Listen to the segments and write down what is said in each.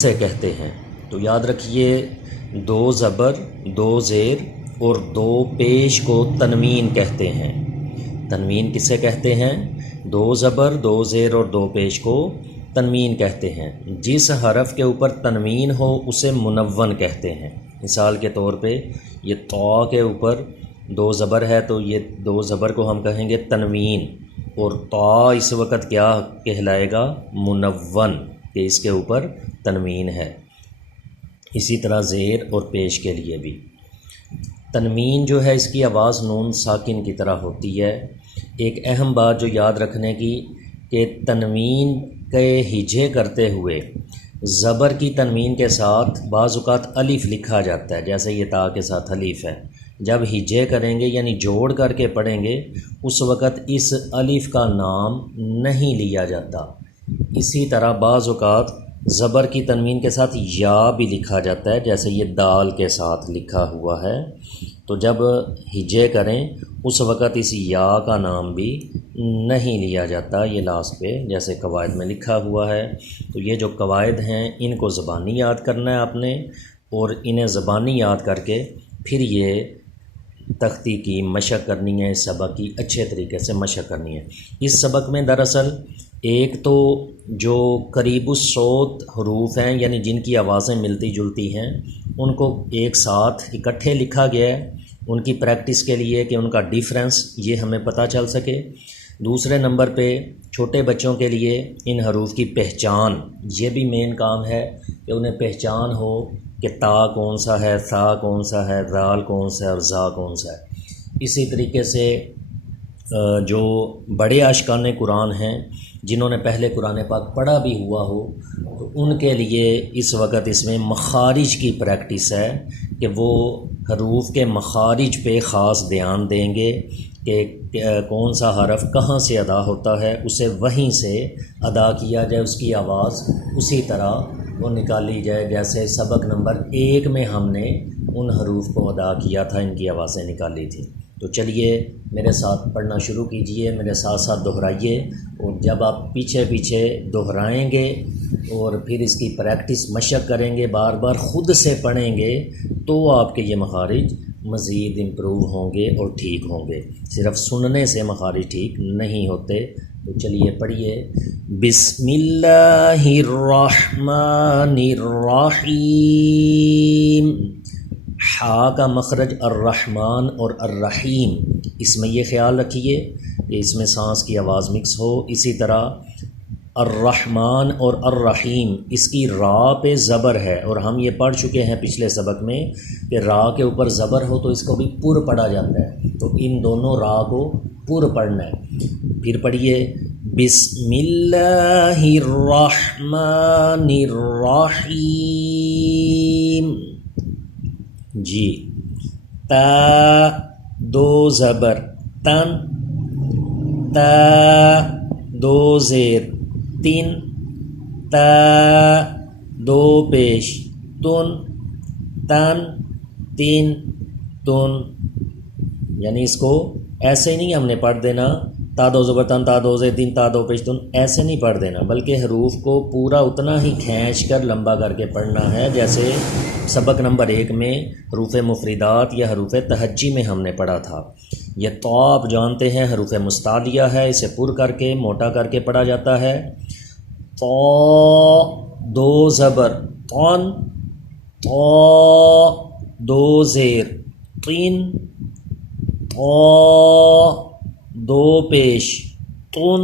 سے کہتے ہیں؟ تو یاد رکھیے، دو زبر، دو زیر اور دو پیش کو تنوین کہتے ہیں۔ تنوین کسے کہتے ہیں؟ دو زبر، دو زیر اور دو پیش کو تنوین کہتے ہیں۔ جس حرف کے اوپر تنوین ہو اسے منون کہتے ہیں۔ مثال کے طور پہ یہ طا کے اوپر دو زبر ہے تو یہ دو زبر کو ہم کہیں گے تنوین، اور طا اس وقت کیا کہلائے گا؟ منون، کہ اس کے اوپر تنوین ہے۔ اسی طرح زیر اور پیش کے لیے بھی تنوین جو ہے اس کی آواز نون ساکن کی طرح ہوتی ہے۔ ایک اہم بات جو یاد رکھنے کی کہ تنوین کے ہجے کرتے ہوئے زبر کی تنوین کے ساتھ بعض اوقات الف لکھا جاتا ہے، جیسے یہ تا کے ساتھ الف ہے۔ جب ہجے کریں گے یعنی جوڑ کر کے پڑھیں گے اس وقت اس الف کا نام نہیں لیا جاتا۔ اسی طرح بعض اوقات زبر کی تنوین کے ساتھ یا بھی لکھا جاتا ہے، جیسے یہ دال کے ساتھ لکھا ہوا ہے۔ تو جب ہجے کریں اس وقت اس یا کا نام بھی نہیں لیا جاتا، یہ لاسٹ پہ جیسے قواعد میں لکھا ہوا ہے۔ تو یہ جو قواعد ہیں ان کو زبانی یاد کرنا ہے آپ نے، اور انہیں زبانی یاد کر کے پھر یہ تختی کی مشق کرنی ہے، اس سبق کی اچھے طریقے سے مشق کرنی ہے۔ اس سبق میں دراصل ایک تو جو قریب الصوت حروف ہیں یعنی جن کی آوازیں ملتی جلتی ہیں ان کو ایک ساتھ اکٹھے لکھا گیا ہے، ان کی پریکٹس کے لیے کہ ان کا ڈیفرنس یہ ہمیں پتہ چل سکے۔ دوسرے نمبر پہ چھوٹے بچوں کے لیے ان حروف کی پہچان، یہ بھی مین کام ہے کہ انہیں پہچان ہو کہ تا کون سا ہے، ثا کون سا ہے، ذال کون سا ہے اور زا کون سا ہے۔ اسی طریقے سے جو بڑے عاشقان قرآن ہیں جنہوں نے پہلے قرآن پاک پڑھا بھی ہوا ہو تو ان کے لیے اس وقت اس میں مخارج کی پریکٹس ہے کہ وہ حروف کے مخارج پہ خاص دھیان دیں گے کہ کون سا حرف کہاں سے ادا ہوتا ہے، اسے وہیں سے ادا کیا جائے، اس کی آواز اسی طرح وہ نکالی جائے جیسے سبق نمبر 1 میں ہم نے ان حروف کو ادا کیا تھا، ان کی آوازیں نکالی تھیں۔ تو چلیے میرے ساتھ پڑھنا شروع کیجئے، میرے ساتھ ساتھ دہرائیے، اور جب آپ پیچھے پیچھے دہرائیں گے اور پھر اس کی پریکٹس مشق کریں گے، بار بار خود سے پڑھیں گے تو آپ کے یہ مخارج مزید امپروو ہوں گے اور ٹھیک ہوں گے۔ صرف سننے سے مخارج ٹھیک نہیں ہوتے۔ تو چلیے پڑھیے۔ بسم اللہ الرحمن الرحیم۔ حا کا مخرج الرحمن اور الرحیم، اس میں یہ خیال رکھیے کہ اس میں سانس کی آواز مکس ہو۔ اسی طرح الرحمن اور الرحیم، اس کی را پہ زبر ہے، اور ہم یہ پڑھ چکے ہیں پچھلے سبق میں کہ را کے اوپر زبر ہو تو اس کو بھی پر پڑھا جاتا ہے، تو ان دونوں را کو پر پڑھنا ہے۔ پھر پڑھیے بسم اللہ الرحمن الرحیم۔ جی، تا دو زبر تن، تا دو زیر تین، تا دو پیش تن، تن تین تن، یعنی اس کو ایسے نہیں ہم نے پڑھ دینا تا دو زبر تن، تا دو زیر تین، تا دو پیش تن، ایسے نہیں پڑھ دینا، بلکہ حروف کو پورا اتنا ہی کھینچ کر لمبا کر کے پڑھنا ہے جیسے سبق نمبر 1 میں حروف مفردات یا حروف تہجی میں ہم نے پڑھا تھا۔ یہ طا آپ جانتے ہیں حروف مستعلیہ ہے، اسے پر کر کے موٹا کر کے پڑھا جاتا ہے۔ طا دو زبر طن، طا دو زیر طین، طا دو پیش طن،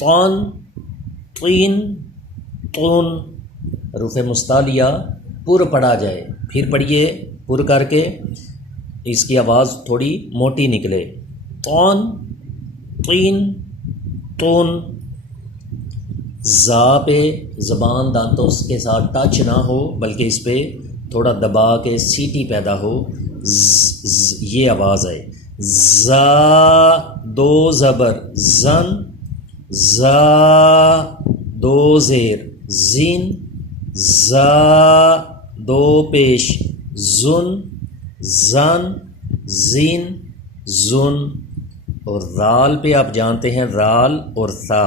طن طین طن۔ حروف مستعلیہ پر پڑھا جائے، پھر پڑھیے پر کر کے اس کی آواز تھوڑی موٹی نکلے۔ طن طین طن۔ زا پہ زبان دانتوں کے ساتھ ٹچ نہ ہو بلکہ اس پہ تھوڑا دبا کے سیٹی پیدا ہو، یہ آواز آئے۔ زا دو زبر زن، زا دو زیر زین، زا دو پیش زن، زن زین زن۔ اور ذال پہ آپ جانتے ہیں ذال اور ثا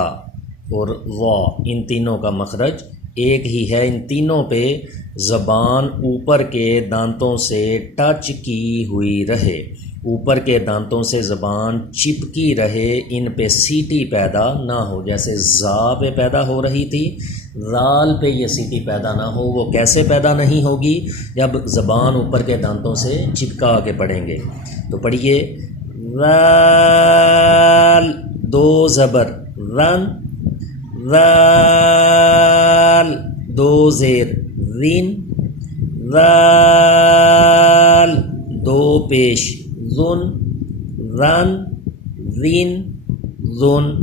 اور وا، ان تینوں کا مخرج ایک ہی ہے، ان تینوں پہ زبان اوپر کے دانتوں سے ٹچ کی ہوئی رہے، اوپر کے دانتوں سے زبان چپکی رہے، ان پہ سیٹی پیدا نہ ہو۔ جیسے زا پہ پیدا ہو رہی تھی، رال پہ یہ سیٹی پیدا نہ ہو۔ وہ کیسے پیدا نہیں ہوگی؟ جب زبان اوپر کے دانتوں سے چپکا کے پڑھیں گے۔ تو پڑھیے، رال، دو زبر رن، رال، دو زیر رین، رال، دو پیش ذن، رن، رین، ذن۔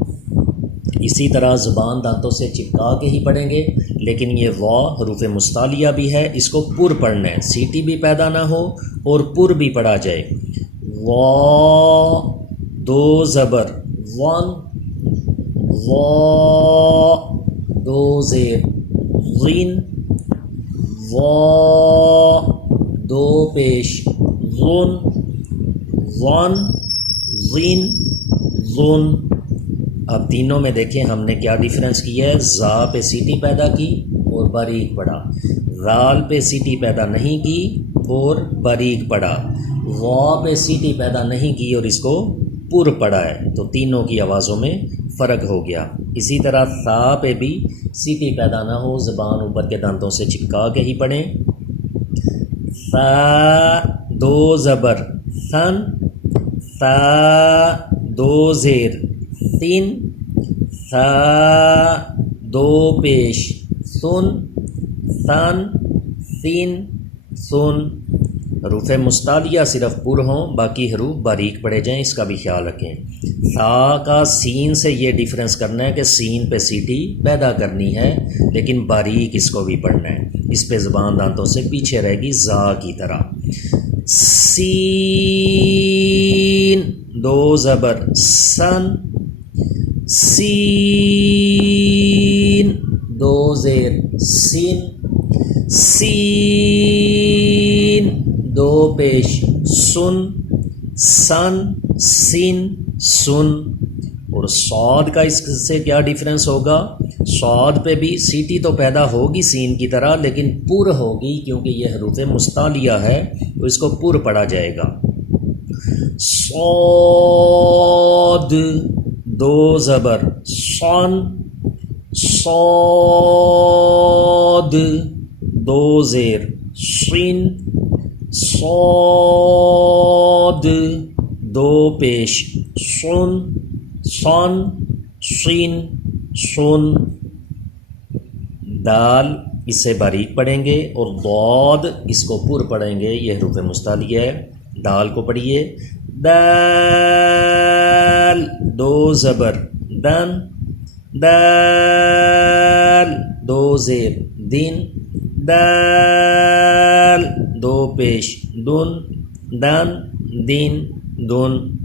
اسی طرح زبان دانتوں سے چپکا کے ہی پڑھیں گے، لیکن یہ وا حروف مستعلیہ بھی ہے، اس کو پر پڑھنا ہے، سیٹی بھی پیدا نہ ہو اور پر بھی پڑھا جائے۔ وا، دو زبر ون، وا، دو زیر غین، وا، دو پیش ظن، ون، غین، ظن۔ اب تینوں میں دیکھیں ہم نے کیا ڈیفرنس کیا ہے، زا پہ سیٹی پیدا کی اور باریک پڑھا، رال پہ سیٹی پیدا نہیں کی اور باریک پڑھا، وا پہ سیٹی پیدا نہیں کی اور اس کو پر پڑھا ہے، تو تینوں کی آوازوں میں فرق ہو گیا۔ اسی طرح ثا پہ بھی سیٹی پیدا نہ ہو، زبان اوپر کے دانتوں سے چپکا کے ہی پڑھیں۔ ثا، دو زبر ثن، ثا، دو زیر ثین، ثا، دو پیش ثن، ثن، ثین، ثن۔ حروف مستعلیہ صرف پر ہوں، باقی حروف باریک پڑھے جائیں، اس کا بھی خیال رکھیں۔ ثا کا سین سے یہ ڈیفرنس کرنا ہے کہ سین پہ سیٹی پیدا کرنی ہے، لیکن باریک اس کو بھی پڑھنا ہے، اس پہ زبان دانتوں سے پیچھے رہے گی زا کی طرح۔ سین، دو زبر سن، سین، دو زیر سین، سین، دو پیش سن، سن، سین، سن۔ اور صاد کا اس سے کیا ڈیفرنس ہوگا؟ صاد پہ بھی سیٹی تو پیدا ہوگی سین کی طرح، لیکن پر ہوگی، کیونکہ یہ حروف مستعلیہ ہے تو اس کو پر پڑھا جائے گا۔ صاد، دو زبر صن، صاد، دو زیر شین، صاد، دو پیش سن، سن، شین، سن۔ دال اسے باریک پڑھیں گے اور ضاد اس کو پر پڑھیں گے، یہ حروف مستعلیہ ہے۔ دال کو پڑھیے، دال، دو زبر دن، دال، دو زیر دین، دال، دو پیش دن، دن، دین، دن۔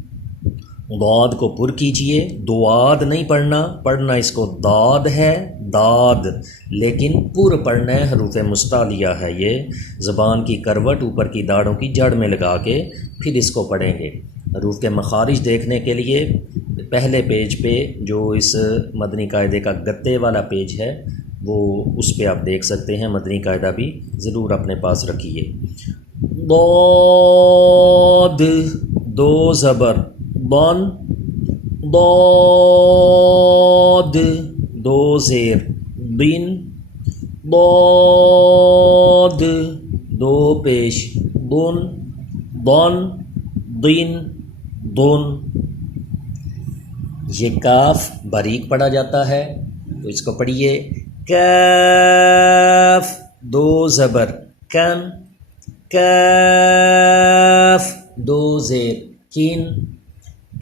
ضاد کو پر کیجئے، دواد نہیں پڑھنا، پڑھنا اس کو داد ہے، داد، لیکن پر پڑھنا ہے، حروف مستعلیہ ہے یہ، زبان کی کروٹ اوپر کی داڑھوں کی جڑ میں لگا کے پھر اس کو پڑھیں گے۔ حروف کے مخارج دیکھنے کے لیے پہلے پیج پہ جو اس مدنی قاعدے کا گتے والا پیج ہے وہ اس پہ آپ دیکھ سکتے ہیں، مدنی قاعدہ بھی ضرور اپنے پاس رکھیے۔ ضاد، دو زبر بن، ضاد، دو زیر بن، ضاد، دو پیش بن، بن، دین، دن۔ یہ کاف باریک پڑھا جاتا ہے تو اس کو پڑھیے، کاف، دو زبر کن، کاف، دو زیر کن،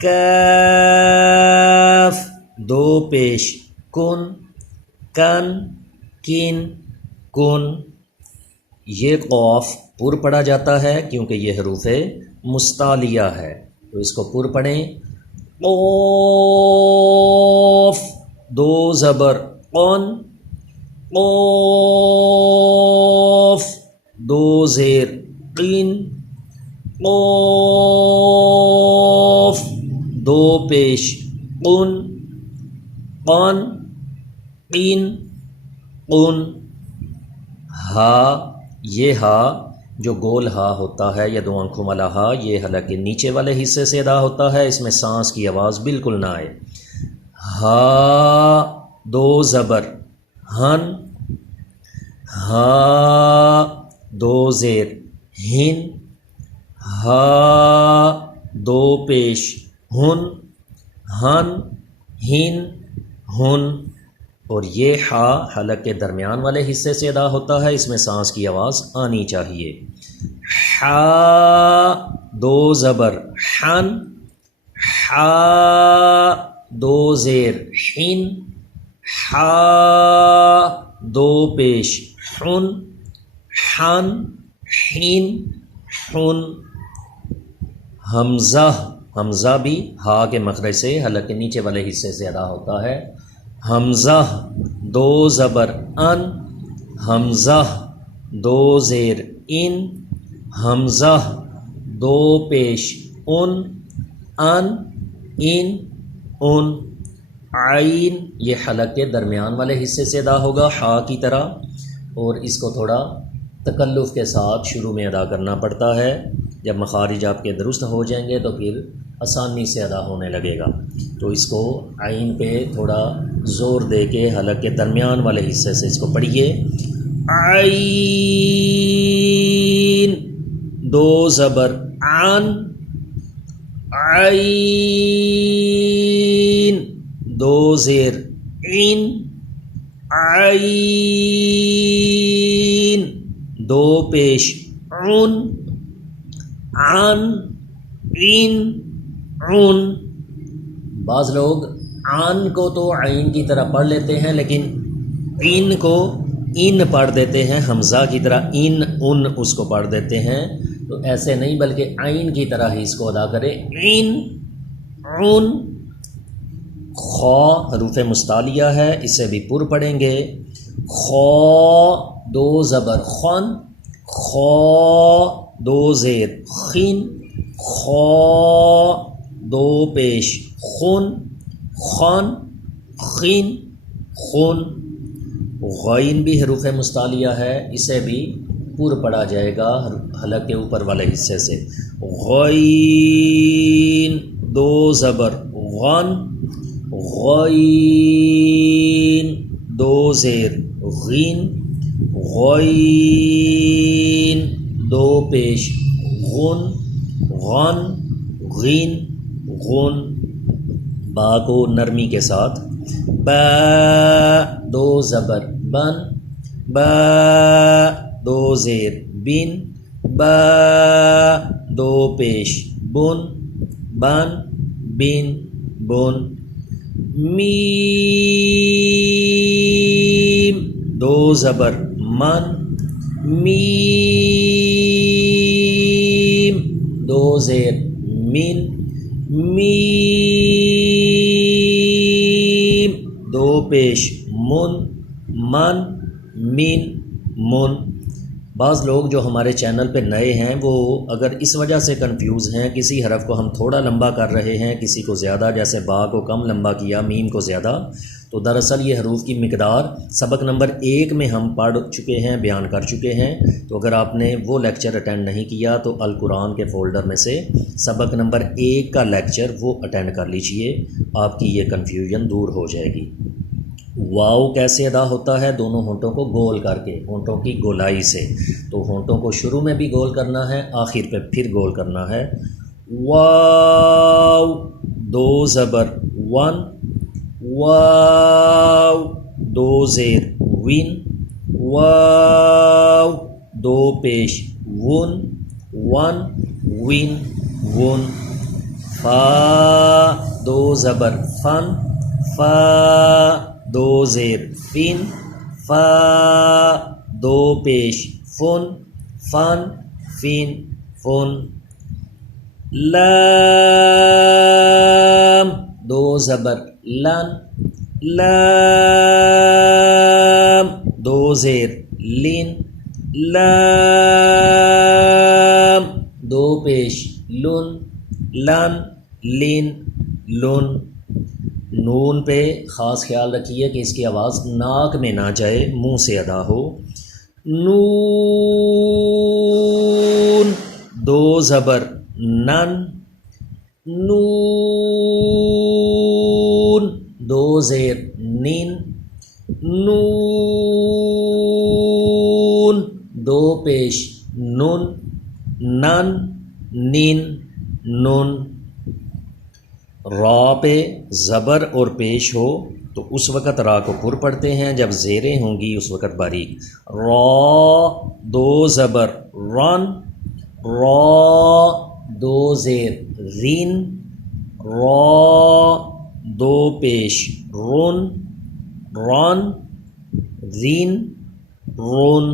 کاف، دو پیش کن، کن، کن، کن۔ یہ قاف پر پڑھا جاتا ہے کیونکہ یہ حروف مستعلیہ ہے، تو اس کو پر پڑھیں۔ قاف، دو زبر قن، قاف، دو زیر قین، قاف، دو پیش قن، قن، قین، قن، ہا، یہ ہا جو گول ہا ہوتا ہے یا دو آنکھوں والا ہا، یہ حلق کے نیچے والے حصے سے ادا ہوتا ہے، اس میں سانس کی آواز بالکل نہ آئے۔ ہا، دو زبر ہن، ہا، دو زیر ہن، ہا، دو پیش ہن، ہن، ہن، ہن، اور یہ ہا حلق کے درمیان والے حصے سے ادا ہوتا ہے، اس میں سانس کی آواز آنی چاہیے۔ ہا، دو زبر ہن، ہا، دو زیر ہن، ہا، دو پیش ہن، ہن، ہن، ہن۔ حمزہ، حمزہ بھی ہا کے مخرج سے حلق کے نیچے والے حصے سے ادا ہوتا ہے۔ حمزہ، دو زبر ان، حمزہ، دو زیر ان، حمزہ، دو پیش ان، ان، ان۔ عین، یہ حلق کے درمیان والے حصے سے ادا ہوگا ہا کی طرح، اور اس کو تھوڑا تکلف کے ساتھ شروع میں ادا کرنا پڑتا ہے۔ جب مخارج آپ کے درست ہو جائیں گے تو پھر آسانی سے ادا ہونے لگے گا۔ تو اس کو عین پہ تھوڑا زور دے کے حلق کے درمیان والے حصے سے اس کو پڑھیے۔ عین، دو زبر عن، عین، دو زیر عین، عین، دو پیش عن، عن، عین، عن۔ بعض لوگ عن کو تو عین کی طرح پڑھ لیتے ہیں، لیکن عین کو ان پڑھ دیتے ہیں، حمزہ کی طرح ان، ان اس کو پڑھ دیتے ہیں۔ تو ایسے نہیں، بلکہ عین کی طرح ہی اس کو ادا کرے، عین، عن۔ خا حروف مستعلیہ ہے، اسے بھی پر پڑھیں گے۔ خا، دو زبر خن، خا، دو زیر خن، خا، دو پیش خن، خن، خن، خن۔ غین بھی حروف مستعلیہ ہے، اسے بھی پر پڑھا جائے گا حلق کے اوپر والے حصے سے۔ غین، دو زبر غن، غین، دو زیر غین، غین، دو پیش غن، غن، غین، غن۔ با کو نرمی کے ساتھ، با، دو زبر بن، با، دو زیر بن، با، دو پیش بن، بن، بن، بن۔ میم، دو زبر من، میم، دو زیر من، میم، دو پیش من، من، من، من۔ بعض لوگ جو ہمارے چینل پہ نئے ہیں وہ اگر اس وجہ سے کنفیوز ہیں، کسی حرف کو ہم تھوڑا لمبا کر رہے ہیں، کسی کو زیادہ، جیسے با کو کم لمبا کیا، میم کو زیادہ، تو دراصل یہ حروف کی مقدار سبق نمبر 1 میں ہم پڑھ چکے ہیں، بیان کر چکے ہیں۔ تو اگر آپ نے وہ لیکچر اٹینڈ نہیں کیا تو القرآن کے فولڈر میں سے سبق نمبر 1 کا لیکچر وہ اٹینڈ کر لیجئے، آپ کی یہ کنفیوژن دور ہو جائے گی۔ واو کیسے ادا ہوتا ہے؟ دونوں ہونٹوں کو گول کر کے، ہونٹوں کی گولائی سے۔ تو ہونٹوں کو شروع میں بھی گول کرنا ہے، آخر پہ پھر گول کرنا ہے۔ واو، دو زبر ون، واو، دو زیر ون، واو، دو پیش ون، ون، ون، ون۔ فا، دو زبر فن، فا، دو زیر فن، فا، دو پیش فن، فن، فن، فن۔ لام، دو زبر لن، لام، دو زیر لن، لام، دو پیش لن، لن، لن، لن۔ نون پہ خاص خیال رکھیے کہ اس کی آواز ناک میں نہ جائے، منہ سے ادا ہو۔ نون، دو زبر نن، نون، دو زیر نین، نون، دو پیش نن، نن، نین، نن۔ را پہ زبر اور پیش ہو تو اس وقت را کو پر پڑھتے ہیں، جب زیریں ہوں گی اس وقت باریک۔ را، دو زبر رن، را، دو زیر رین، را، دو پیش رن، رن، رین، رون،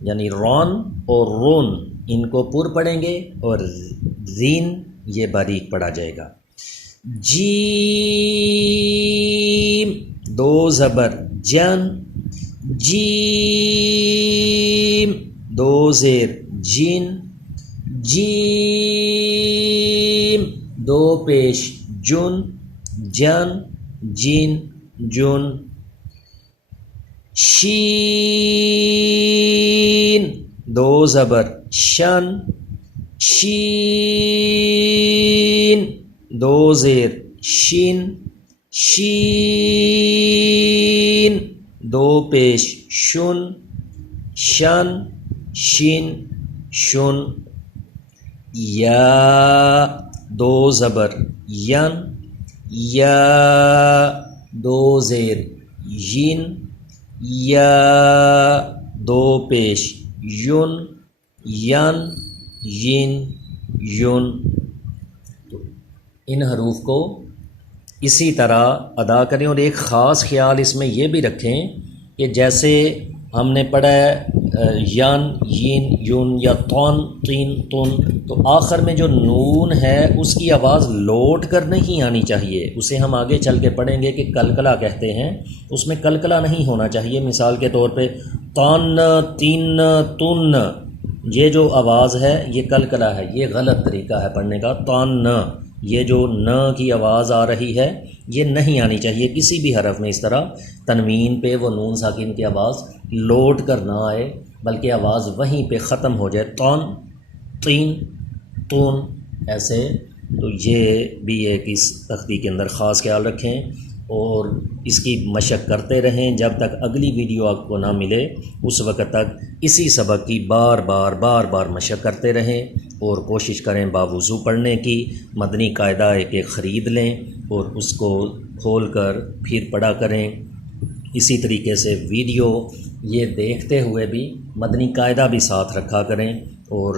یعنی رون اور رون ان کو پر پڑھیں گے اور رین یہ باریک پڑھا جائے گا۔ جیم، دو زبر جن، جیم، دو زیر جین، جیم، دو پیش جن، جن، جین، جن۔ شین، دو زبر شن، شین، دو زیر شین، شین، دو پیش شن، شن، شین، شن۔ یا، دو زبر ین، یا، دو زیر ین، یا، دو پیش یون، ین، ین، یون۔ ان حروف کو اسی طرح ادا کریں، اور ایک خاص خیال اس میں یہ بھی رکھیں کہ جیسے ہم نے پڑھا ہے ین، ین، یون یا تون، تین، تن، تو آخر میں جو نون ہے اس کی آواز لوٹ کر نہیں آنی چاہیے، اسے ہم آگے چل کے پڑھیں گے کہ کلکلا کہتے ہیں، اس میں کلکلا نہیں ہونا چاہیے۔ مثال کے طور پہ تن، تین، تن، یہ جو آواز ہے یہ کلکلا ہے، یہ غلط طریقہ ہے پڑھنے کا۔ تن، یہ جو ن کی آواز آ رہی ہے یہ نہیں آنی چاہیے کسی بھی حرف میں۔ اس طرح تنوین پہ وہ نون ساکن کی آواز لوٹ کر نہ آئے بلکہ آواز وہیں پہ ختم ہو جائے، تون، تین، تون، ایسے۔ تو یہ بھی ایک اس تختی کے اندر خاص خیال رکھیں اور اس کی مشق کرتے رہیں جب تک اگلی ویڈیو آپ کو نہ ملے، اس وقت تک اسی سبق کی بار بار مشق کرتے رہیں اور کوشش کریں باوضو پڑھنے کی۔ مدنی قاعدہ ایک خرید لیں اور اس کو کھول کر پھر پڑھا کریں۔ اسی طریقے سے ویڈیو یہ دیکھتے ہوئے بھی مدنی قاعدہ بھی ساتھ رکھا کریں، اور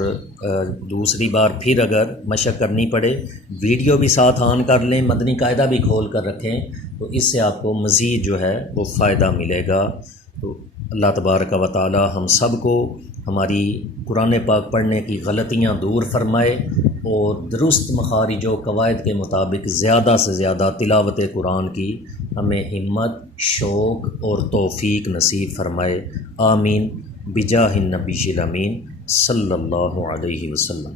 دوسری بار پھر اگر مشق کرنی پڑے ویڈیو بھی ساتھ آن کر لیں، مدنی قاعدہ بھی کھول کر رکھیں، تو اس سے آپ کو مزید جو ہے وہ فائدہ ملے گا۔ تو اللہ تبارک و تعالی ہم سب کو ہماری قرآن پاک پڑھنے کی غلطیاں دور فرمائے اور درست مخارج و قواعد کے مطابق زیادہ سے زیادہ تلاوت قرآن کی ہمیں ہمت، شوق اور توفیق نصیب فرمائے۔ آمین بجاہ النبی الامین صلی اللہ علیہ وسلم۔